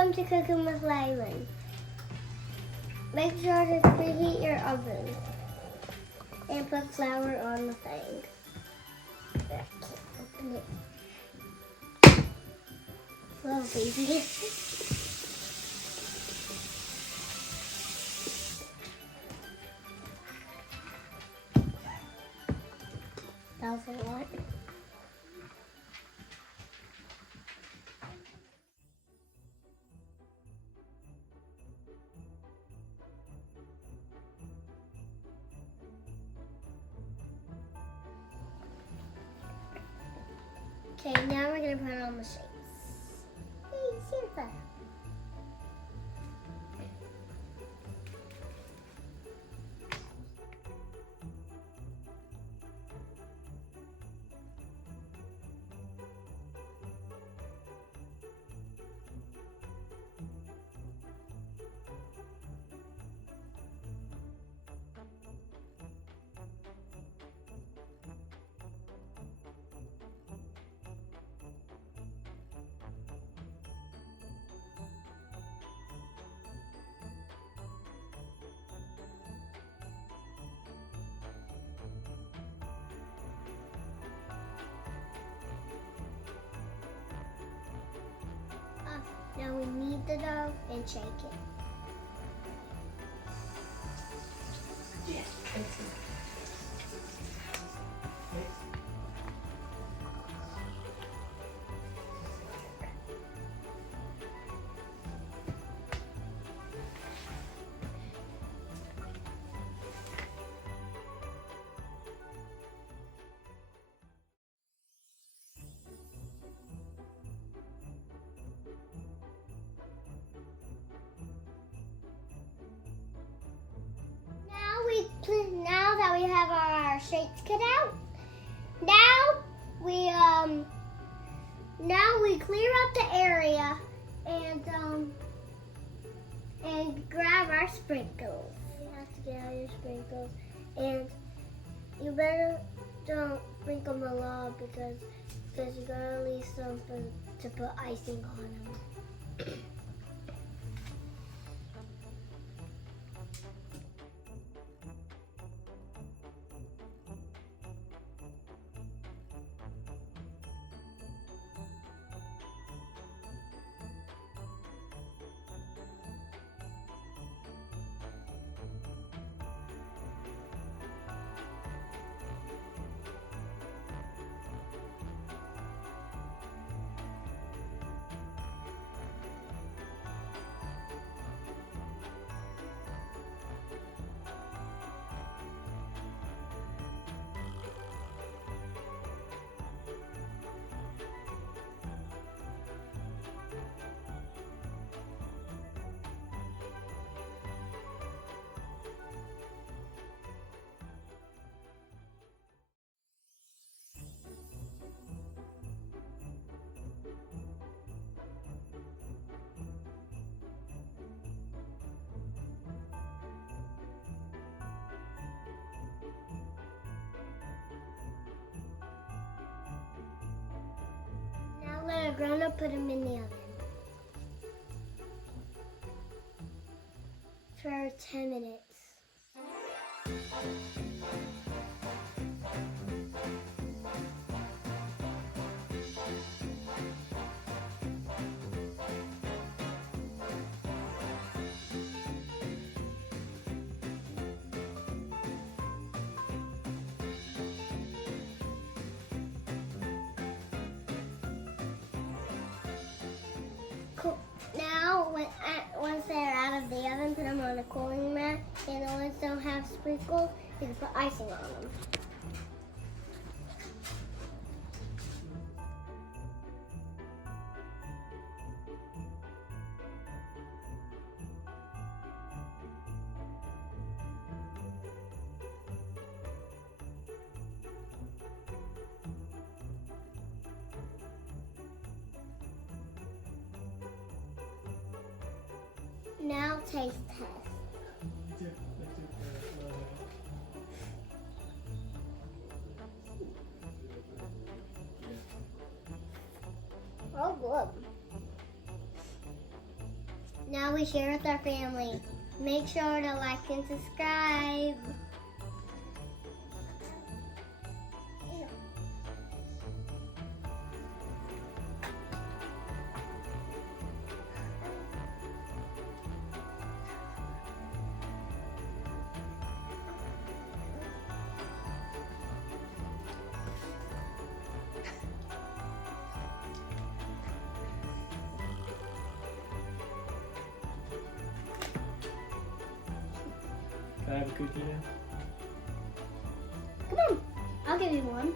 Welcome to Cooking with Laelyn. Make sure to preheat your oven and put flour on the thing. I can't open it. Little baby. Doesn't work. Okay, now we're gonna put on the shapes. Hey, Santa. Now we knead the dough and shake it. Yeah, Now that we have our shapes cut out, now we clear up the area and grab our sprinkles. You have to get out your sprinkles, and you better don't sprinkle them a lot because you gotta leave some to put icing on them. Now let a grown-up put them in the oven for 10 minutes. Cool. Now, once they're out of the oven, put them on a cooling mat. And the ones that don't have sprinkles, you can put icing on them. Now taste test. Oh, good. Now we share with our family. Make sure to like and subscribe. Can I have a cookie now? Come on, I'll give you one.